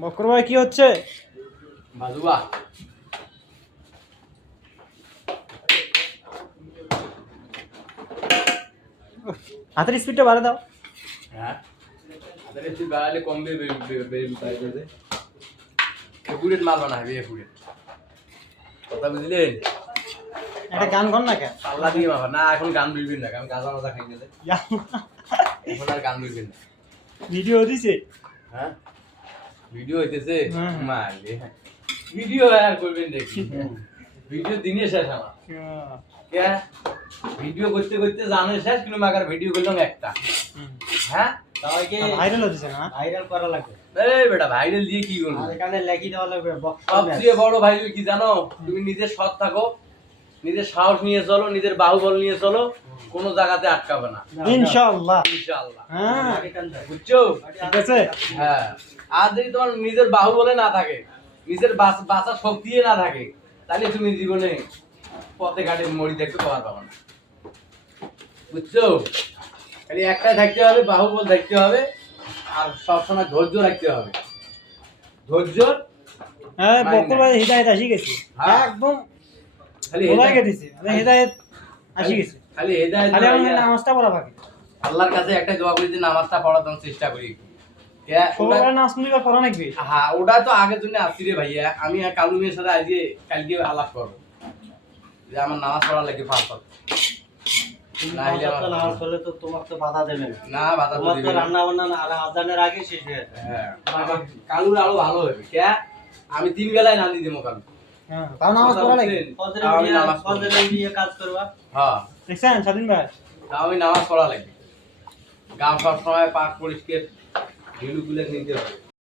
বকর ভাই কি হচ্ছে? বাজুবা হাতের স্পিডটা বাড়ায় দাও। হ্যাঁ আদের একটু বাড়ালে কমবে বেরিয়ে এগুড়ের মাল বানাবে এগুড়ের কথা বুঝলেন? একটা গান কর না কেন? পাল্লা দিয়ে মাফা না, এখন গান বুঝবেন না, কারণ গাঁজা মাজা খাই গেছে, এখন আর গান বুঝবেন না। ভিডিও দিছে? হ্যাঁ ভিডিও হইতেছে হ্যাঁ। মারলে ভিডিও আর করবেন দেখি, ভিডিও দিনে শেষ আমার কে ভিডিও করতে করতে জানে শেষ, কিন্তু মাগার ভিডিও করলাম একটা। হ্যাঁ সবাইকে ভাইরাল হচ্ছে না? ভাইরাল করা লাগবে। এই বেটা ভাইরাল দিয়ে কি করবো? আর এখানে লেখি দেওয়া লাগবে বক্স। সবচেয়ে বড় ভাইরাল কি জানো? তুমি নিজে সৎ থাকো, নিজের সাহস নিয়ে চলো, নিজের বাহুবল নিয়ে চলো, কোনো জায়গাতে আটকাবে না ইনশাআল্লাহ। ইনশাআল্লাহ। হ্যাঁ বুঝছো? ঠিক আছে। হ্যাঁ আর যদি তোমার নিজের বাহুবলে না থাকে, নিজের বাঁচার শক্তি না থাকে, তাহলে তুমি জীবনে পথে ঘাটে মরি দেখতে পারবে না। বুঝছো? খালি একটাই থাকতে হবে, বাহুবল থাকতে হবে, আর সবসময় ধৈর্য রাখতে হবে। ধৈর্য। হ্যাঁ বকর ভাই হিদায়াত আসি গেছে হ্যাঁ। একদম খালি বলাই গেছে হিদায়াত আসি গেছে। খালি হেদায়েত খালি আমার নামাজটা পড়া বাকি। আল্লাহর কাছে একটা দোয়া করি যে নামাজটা পড়ার চেষ্টা করি। সবাই নামাজ নিবা পড়া নাকি? হ্যাঁ ওটা তো আগের জন্য আসছি রে ভাইয়া, আমি আর কালু মেয়ের সাথে আজকে কালকে আলাপ করবো যে আমার নামাজ পড়া লাগে ফার্স্ট। নামাজ পড়লে তো তোমাকে তো বাধা দেবে না, বাধা তো দিবে না। রান্না বান্না আর আজানের আগে শেষ হয়ে যায়। হ্যাঁ কালুর আরো ভালো হবে কে, আমি 3 বেলায় নাম দিতে কালু। হ্যাঁ তাও নামাজ পড়া লাগে। আমি নামাজ দিয়ে কাজ করবা। হ্যাঁ দেখছেন স্বাধীন ভাই? তাও আমি নামাজ পড়া লাগে। গাও সব সময় পাক পরিষ্কার ঢিলু গুলে নিতে হবে।